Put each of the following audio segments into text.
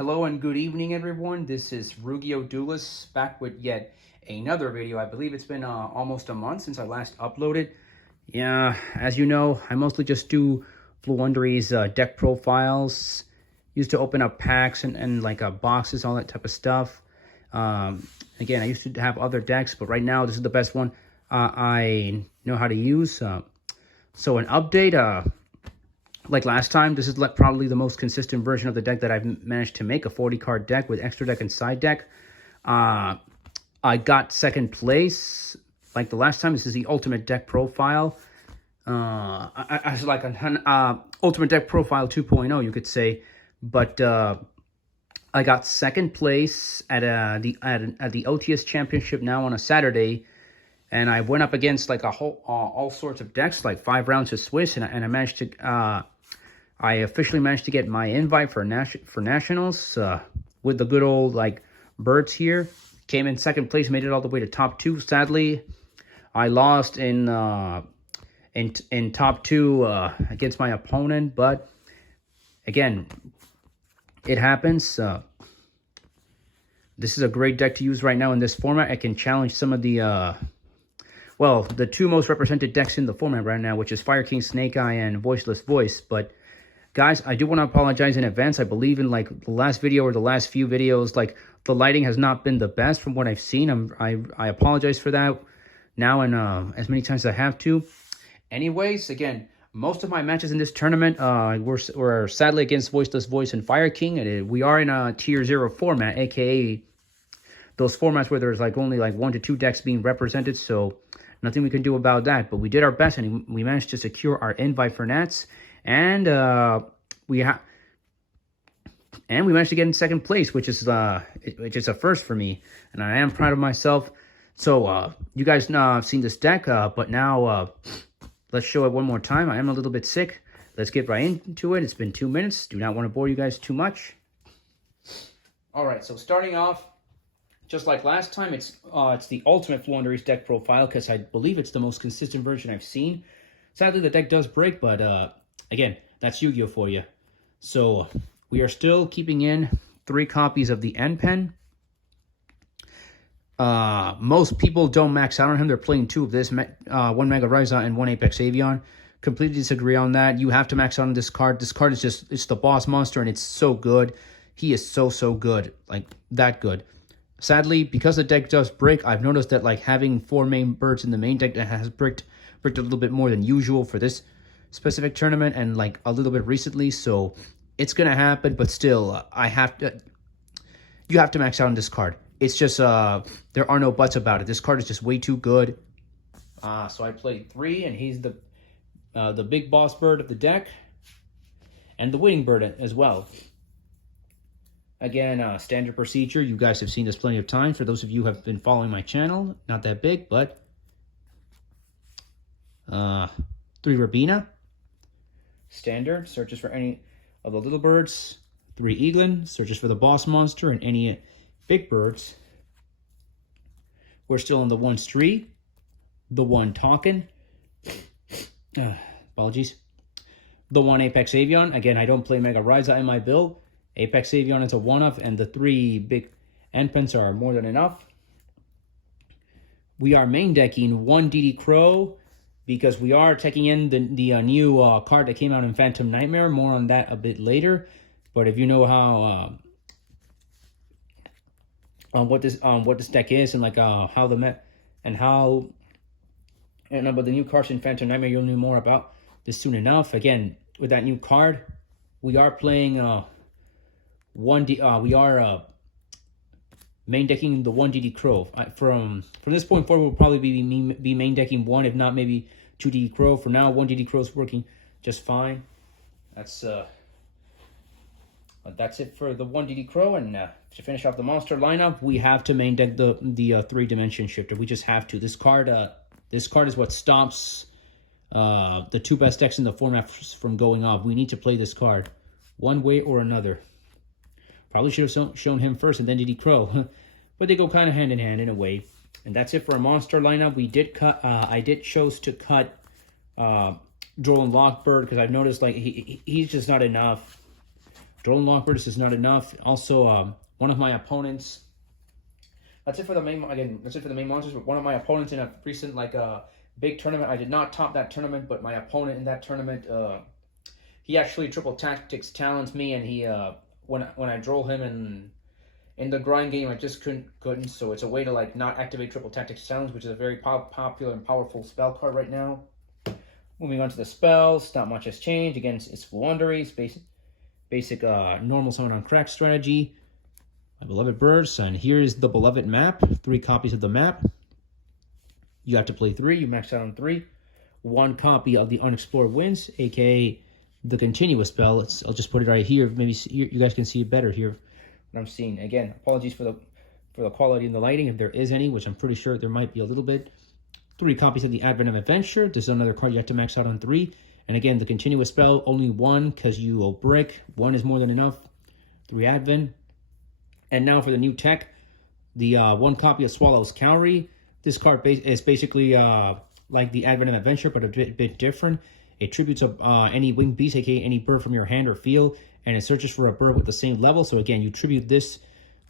Hello and good evening, everyone. This is Rugio Duelis back with yet another video. I believe it's been almost a month since I last uploaded. Yeah, as you know, I mostly just do Floowandereeze deck profiles. Used to open up packs and like boxes, all that type of stuff. Again, I used to have other decks, but right now this is the best one I know how to use. So an update. Like last time, this is probably the most consistent version of the deck that I've managed to make, a 40-card deck with extra deck and side deck. I got second place. Like the last time, this is the ultimate deck profile. I was like an ultimate deck profile 2.0, you could say. But I got second place at the OTS championship now on a Saturday. And I went up against like all sorts of decks, like 5 rounds of Swiss, and I managed to I officially managed to get my invite for nationals with the good old like birds here. Came in second place, made it all the way to top 2. Sadly, I lost in top 2 against my opponent, but again, it happens. This is a great deck to use right now in this format. I can challenge some of the well, the 2 most represented decks in the format right now, which is Fire King, Snake Eye, and Voiceless Voice. But guys, I do want to apologize in advance. I believe in like the last video or the last few videos, like the lighting has not been the best from what I've seen. I apologize for that now and as many times as I have to. Anyways, again, most of my matches in this tournament were sadly against Voiceless Voice and Fire King. We are in a tier 0 format, aka those formats where there's like only like 1 to 2 decks being represented. So nothing we can do about that, but we did our best and we managed to secure our invite for Nats, and we managed to get in second place, which is a first for me, and I am proud of myself. So you guys have seen this deck, but now let's show it one more time. I am a little bit sick. Let's get right into it. It's been 2 minutes. Do not want to bore you guys too much. All right, so starting off, just like last time, it's the ultimate Floowandereeze deck profile because I believe it's the most consistent version I've seen. Sadly, the deck does break, but again, that's Yu-Gi-Oh for you. So we are still keeping in 3 copies of the N Pen. Most people don't max out on him. They're playing 2 of this, 1 Mega Raiza and 1 Apex Avion. Completely disagree on that. You have to max out on this card. This card is just, it's the boss monster, and it's so good. He is so good, like that good. Sadly, because the deck does break, I've noticed that like having 4 main birds in the main deck that has bricked a little bit more than usual for this specific tournament, and like a little bit recently. So it's gonna happen, but still, you have to max out on this card. It's just there are no buts about it. This card is just way too good. So I played 3, and he's the big boss bird of the deck, and the winning bird as well. Again, standard procedure. You guys have seen this plenty of times. For those of you who have been following my channel, not that big, but 3 Rabina. Standard, searches for any of the little birds. 3 Eaglin, searches for the boss monster and any big birds. We're still on the 1 Stree, the 1 Tonkin. Apologies. The 1 Apex Avion. Again, I don't play Mega Raiza in my build. Apex Avion is a one-off, and the 3 big end pens are more than enough. We are main decking 1 DD Crow because we are taking in the new card that came out in Phantom Nightmare. More on that a bit later. But if you know how what this deck is, and like how the about the new cards in Phantom Nightmare, you'll know more about this soon enough. Again, with that new card, we are playing we are main decking the 1 DD Crow. From this point forward, we'll probably be main decking 1, if not maybe 2 DD Crow. For now, 1 DD Crow is working just fine. That's it for the 1 DD Crow. And to finish off the monster lineup, we have to main deck the 3-dimension shifter. We just have to. This card is what stops the 2 best decks in the format from going off. We need to play this card one way or another. Probably should have shown him first and then DD Crow. But they go kind of hand in hand in a way. And that's it for a monster lineup. We did cut, I did chose to cut Droll and Lockbird because I've noticed like he's just not enough. Drone Lockbird, this is not enough. Also, one of my opponents, that's it for the main, again, that's it for the main monsters, but one of my opponents in a recent, like, big tournament, I did not top that tournament, but my opponent in that tournament, he actually triple tactics talents me, and he, when I drove him in the grind game, I just couldn't, so it's a way to, like, not activate triple tactics challenge, which is a very popular and powerful spell card right now. Moving on to the spells, not much has changed. Again, it's Floowandereeze, basic normal summon on crack strategy. My beloved birds, and here's the beloved map. 3 copies of the map. You have to play 3. You max out on 3. 1 copy of the Unexplored Winds, aka the continuous spell. I'll just put it right here. Maybe you guys can see it better here. What I'm seeing. Again, apologies for the quality and the lighting, if there is any, which I'm pretty sure there might be a little bit. 3 copies of the Advent of Adventure. This is another card you have to max out on 3. And again, the continuous spell, only 1 because you will brick. 1 is more than enough. 3 Advent. And now for the new tech, the 1 copy of Swallow's Cowrie. This card is basically like the Advent of Adventure, but a bit different. It tributes any winged beast, aka any bird from your hand or field, and it searches for a bird with the same level. So again, you tribute this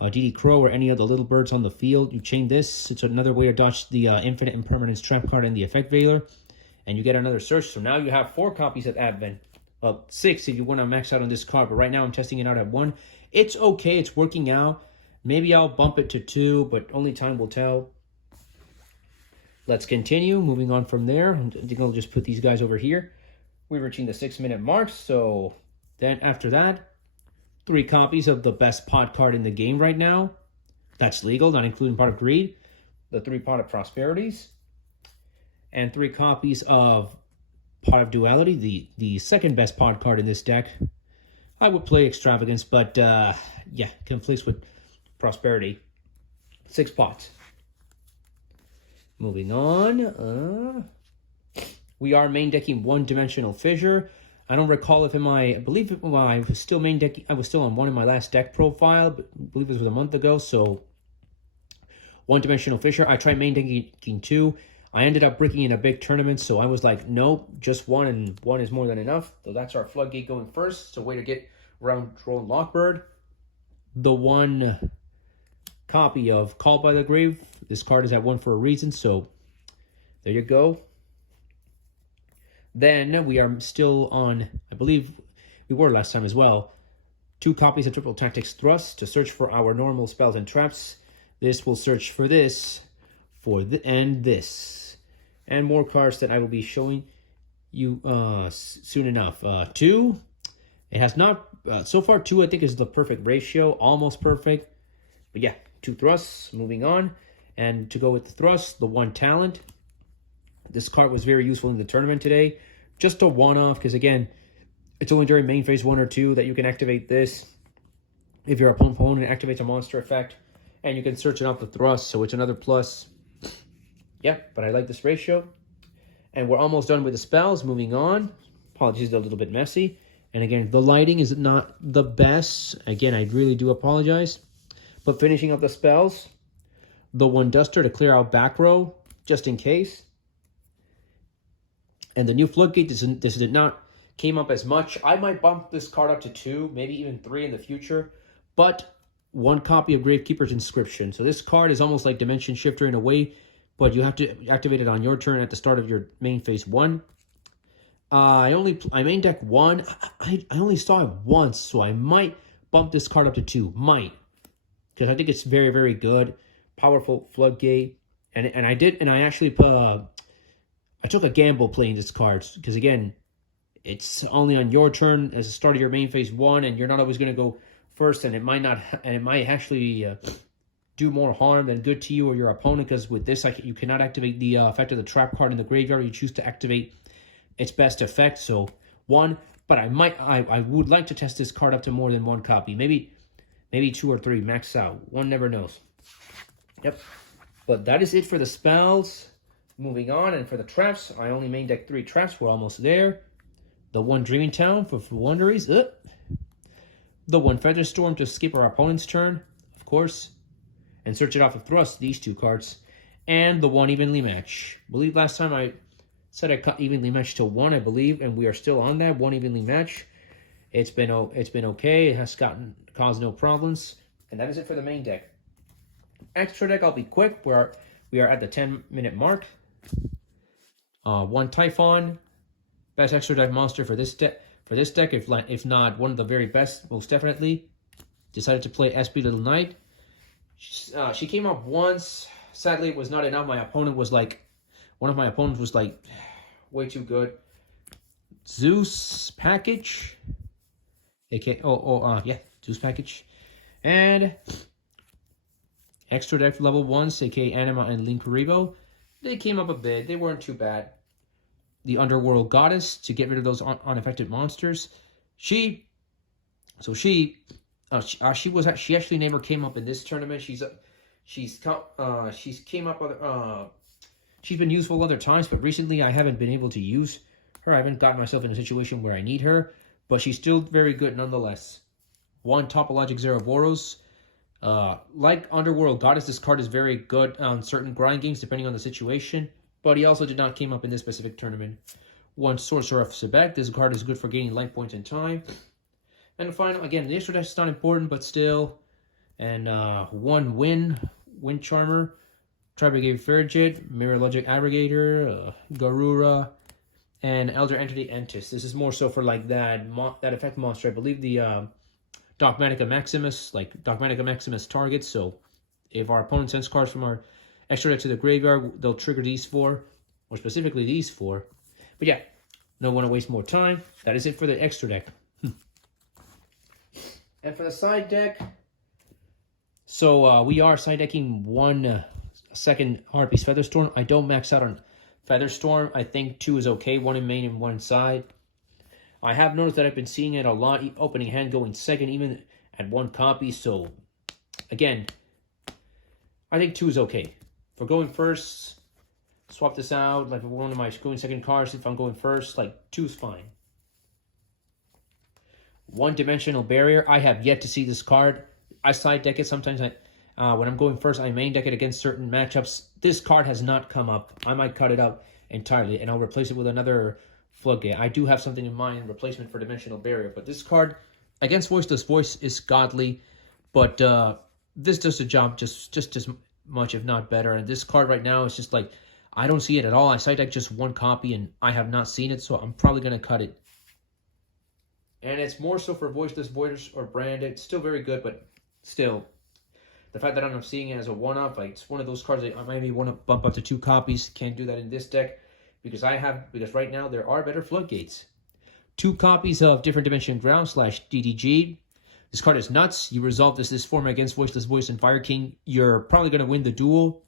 DD Crow or any of the little birds on the field. You chain this. It's another way to dodge the Infinite Impermanence trap card and the Effect Veiler. And you get another search. So now you have 4 copies of Advent. Well, 6 if you want to max out on this card. But right now I'm testing it out at 1. It's okay. It's working out. Maybe I'll bump it to 2, but only time will tell. Let's continue. Moving on from there. I think I'll just put these guys over here. We're reaching the 6-minute mark. So then after that, 3 copies of the best pod card in the game right now. That's legal, not including Pot of Greed. The 3 Pot of Prosperities. And 3 copies of Pot of Duality, the second best pod card in this deck. I would play Extravagance, but yeah, conflicts with Prosperity. 6 pots. Moving on. We are main decking One Dimensional Fissure. I don't recall if I believe I was still main decking. I was still on 1 in my last deck profile, but I believe it was a month ago. So One Dimensional Fissure. I tried main decking 2. I ended up breaking in a big tournament, so I was like, nope, just 1, and 1 is more than enough. So that's our Floodgate going first. It's a way to get around Drone Lockbird. The 1 copy of Called by the Grave. This card is at 1 for a reason, so there you go. Then we are still on, I believe we were last time as well, 2 copies of Triple Tactics Thrust to search for our normal spells and traps. This will search for this, and this. And more cards that I will be showing you soon enough. 2, it has not, so far 2 I think is the perfect ratio, almost perfect. But yeah, 2 thrusts, moving on. And to go with the thrust, the 1 talent. This card was very useful in the tournament today. Just a one-off, because again, it's only during main phase 1 or 2 that you can activate this. If your opponent activates a monster effect, and you can search it off the thrust, so it's another plus. Yeah, but I like this ratio. And we're almost done with the spells. Moving on. Apologies, they're a little bit messy. And again, the lighting is not the best. Again, I really do apologize. But finishing up the spells, the 1 Duster to clear out back row, just in case. And the new Floodgate, this did not came up as much. I might bump this card up to 2, maybe even 3 in the future. But 1 copy of Gravekeeper's Inscription. So this card is almost like Dimension Shifter in a way, but you have to activate it on your turn at the start of your main phase 1. I main deck 1. I only saw it once, so I might bump this card up to 2. Might. Because I think it's very, very good. Powerful Floodgate. And I actually I took a gamble playing this card. Because again, it's only on your turn as the start of your main phase 1, and you're not always going to go first, and it might actually do more harm than good to you or your opponent, because with this, you cannot activate the effect of the trap card in the graveyard. You choose to activate its best effect. So 1, but I would like to test this card up to more than 1 copy. Maybe 2 or 3 max out. 1 never knows. Yep. But that is it for the spells. Moving on, and for the traps, I only main deck 3 traps. We're almost there. The 1 Dreaming Town for Floowandereeze. The 1 Feather Storm to skip our opponent's turn, of course. And search it off of thrust, these 2 cards. And the 1 Evenly Match. I believe last time I said I cut Evenly Match to 1, I believe. And we are still on that, 1 Evenly Match. It's been okay. It has caused no problems, and that is it for the main deck. Extra deck, I'll be quick. We are at the 10-minute mark. One Typhon, best extra deck monster for this deck. If not one of the very best, most definitely. Decided to play SB Little Knight. She came up once. Sadly, it was not enough. One of my opponents was like way too good. Zeus package. Zeus package. And extra deck level 1s, aka Anima and Linkuriboh. They came up a bit. They weren't too bad. The Underworld Goddess to get rid of those unaffected monsters. She actually never came up in this tournament. She's been useful other times, but recently I haven't been able to use her. I haven't gotten myself in a situation where I need her, but she's still very good nonetheless. One Topologic Zeraboros. Like Underworld Goddess, this card is very good on certain grind games depending on the situation, but he also did not came up in this specific tournament. One Sorcerer of Sebek. This card is good for gaining life points in time. And the final, again, the extra deck is not important, but still. And one Wind Charmer, Tri-Brigade Fergit, Mirror Logic Aggregator, Garura, and Elder Entity Entis. This is more so for like that effect monster. I believe the Dogmatica Maximus targets. So if our opponent sends cards from our extra deck to the graveyard, they'll trigger these four, or specifically these four. But yeah, don't want to waste more time. That is it for the extra deck. And for the side deck, so we are side decking one second Harpy's Featherstorm. I don't max out on Featherstorm. I think 2 is okay, 1 in main and 1 side. I have noticed that I've been seeing it a lot, opening hand going second, even at 1 copy. So, again, I think 2 is okay. For going first, swap this out. Like one of my going second cards, if I'm going first, like 2 is fine. One Dimensional Barrier. I have yet to see this card. I side deck it sometimes. When I'm going first, I main deck it against certain matchups. This card has not come up. I might cut it out entirely, and I'll replace it with another Floodgate. I do have something in mind, replacement for Dimensional Barrier, but this card against Voiceless Voice is godly, but this does the job just as much, if not better. And this card right now is just like, I don't see it at all. I side deck just 1 copy, and I have not seen it, so I'm probably going to cut it. And it's more so for Voiceless Voice or Branded. It's still very good, but still, the fact that I'm not seeing it as a one-off, like it's one of those cards that I maybe want to bump up to 2 copies. Can't do that in this deck because right now there are better Floodgates. 2 copies of Different Dimension Ground / DDG. This card is nuts. You resolve this format against Voiceless Voice and Fire King, you're probably going to win the duel.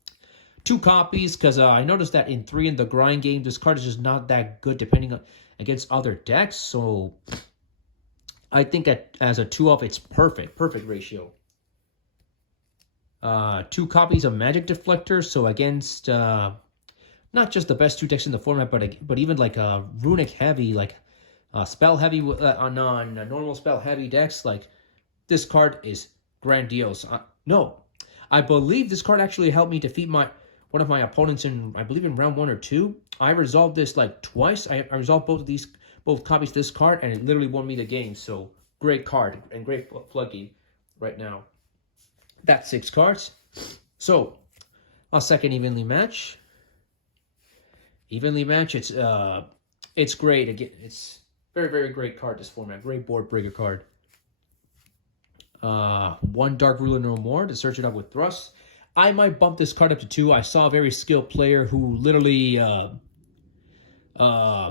2 copies, because I noticed that in 3 in the grind game, this card is just not that good depending on against other decks. So I think that as a 2-off, it's perfect ratio. 2 copies of Magic Deflector, so against not just the best 2 decks in the format, but even like runic heavy, like spell heavy on normal spell heavy decks. Like this card is grandiose. No, I believe this card actually helped me defeat one of my opponents in, I believe, in round 1 or 2. I resolved this like twice. I resolved both copies of this card, and it literally won me the game. So great card and great Floodgate right now. That's 6 cards. So a second Evenly Match. Evenly Match. It's great. Again, it's very, very great card. This format, great board breaker card. 1 Dark Ruler No More to search it up with Thrust. I might bump this card up to 2. I saw a very skilled player who literally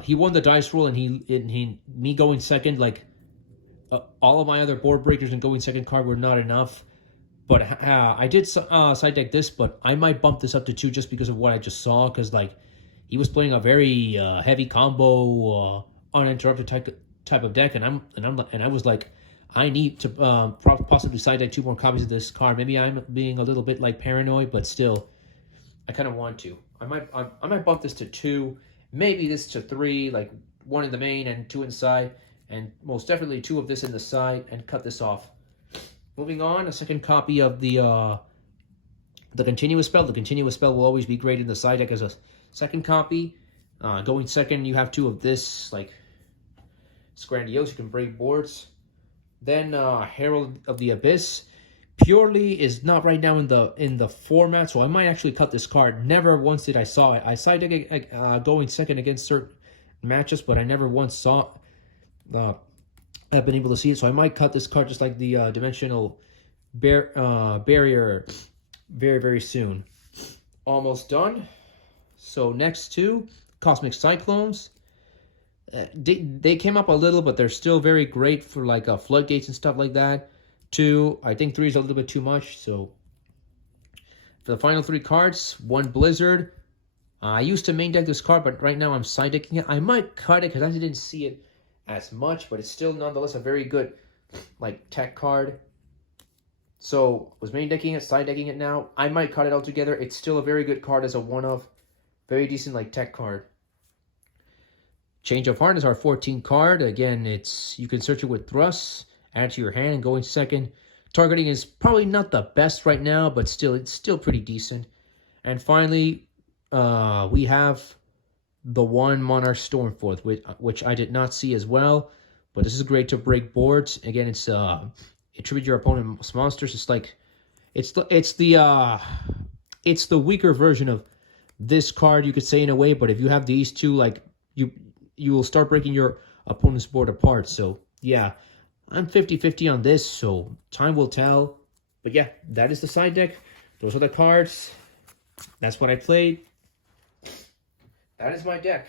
he won the dice roll, and me going second, like all of my other board breakers and going second card were not enough. But I did side deck this, but I might bump this up to 2 just because of what I just saw. Because like he was playing a very heavy combo, uninterrupted type of deck, and I was like, I need to possibly side deck 2 more copies of this card. Maybe I'm being a little bit like paranoid, but still, I kind of want to. I might bump this to 2, maybe this to 3, like 1 in the main and 2 inside, and most definitely 2 of this in the side, and cut this off. Moving on, a second copy of the Continuous Spell. The Continuous Spell will always be great in the side deck as a second copy. Going second, you have 2 of this. Like, It's grandiose. You can break boards. Then Herald of the Abyss. Purely is not right now in the format, so I might actually cut this card. Never once did I saw it. I saw it going second against certain matches, but I never once saw I've been able to see it, so I might cut this card just like the dimensional barrier very, very soon. Almost done. So next two, Cosmic Cyclones. They came up a little, but they're still very great for like floodgates and stuff like that. 2, I think 3 is a little bit too much. So for the final 3 cards, 1 Blizzard. I used to main deck this card, but right now I'm side decking it. I might cut it because I didn't see it as much, but it's still nonetheless a very good like tech card. So was main decking it, side decking it now. I might cut it altogether. It's still a very good card as a one-of. Very decent like tech card. Change of Heart is our 14 card. Again, you can search it with Thrust, add it to your hand, and go in second. Targeting is probably not the best right now, but still, it's still pretty decent. And finally, we have the 1 Monarch Stormforth, which I did not see as well, but this is great to break boards. Again, it's attribute your opponent's monsters. It's like it's the weaker version of this card, you could say, in a way. But if you have these two, like you will start breaking your opponent's board apart. So yeah, I'm 50-50 on this, so time will tell. But yeah, that is the side deck. Those are the cards. That's what I played. That is my deck.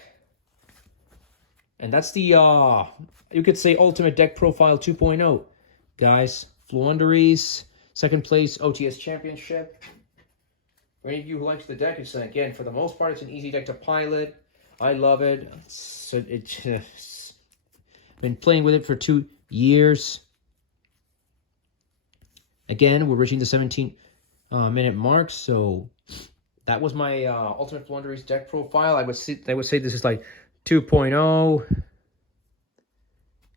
And that's the, you could say, Ultimate Deck Profile 2.0. Guys, Floowandereeze, second place OTS Championship. For any of you who likes the deck, it's, again, for the most part, it's an easy deck to pilot. I love it. It's been playing with it for 2 years. Again, we're reaching the 17-minute mark, so that was my Ultimate Floowandereeze deck profile. I would say this is like 2.0.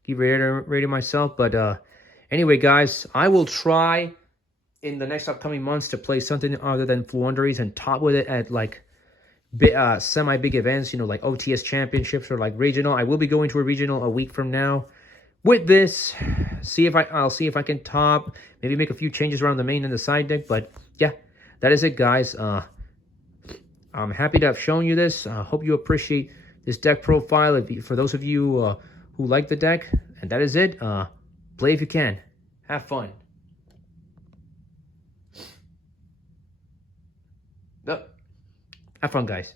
Keep rating myself, but anyway, guys, I will try in the next upcoming months to play something other than Floowandereeze and top with it at like semi-big events, you know, like OTS championships or like regional. I will be going to a regional a week from now with this. I'll see if I can top, maybe make a few changes around the main and the side deck. But yeah, that is it, guys. I'm happy to have shown you this. Hope you appreciate this deck profile. For those of you who like the deck, and that is it. Play if you can. Have fun. Yep. Have fun, guys.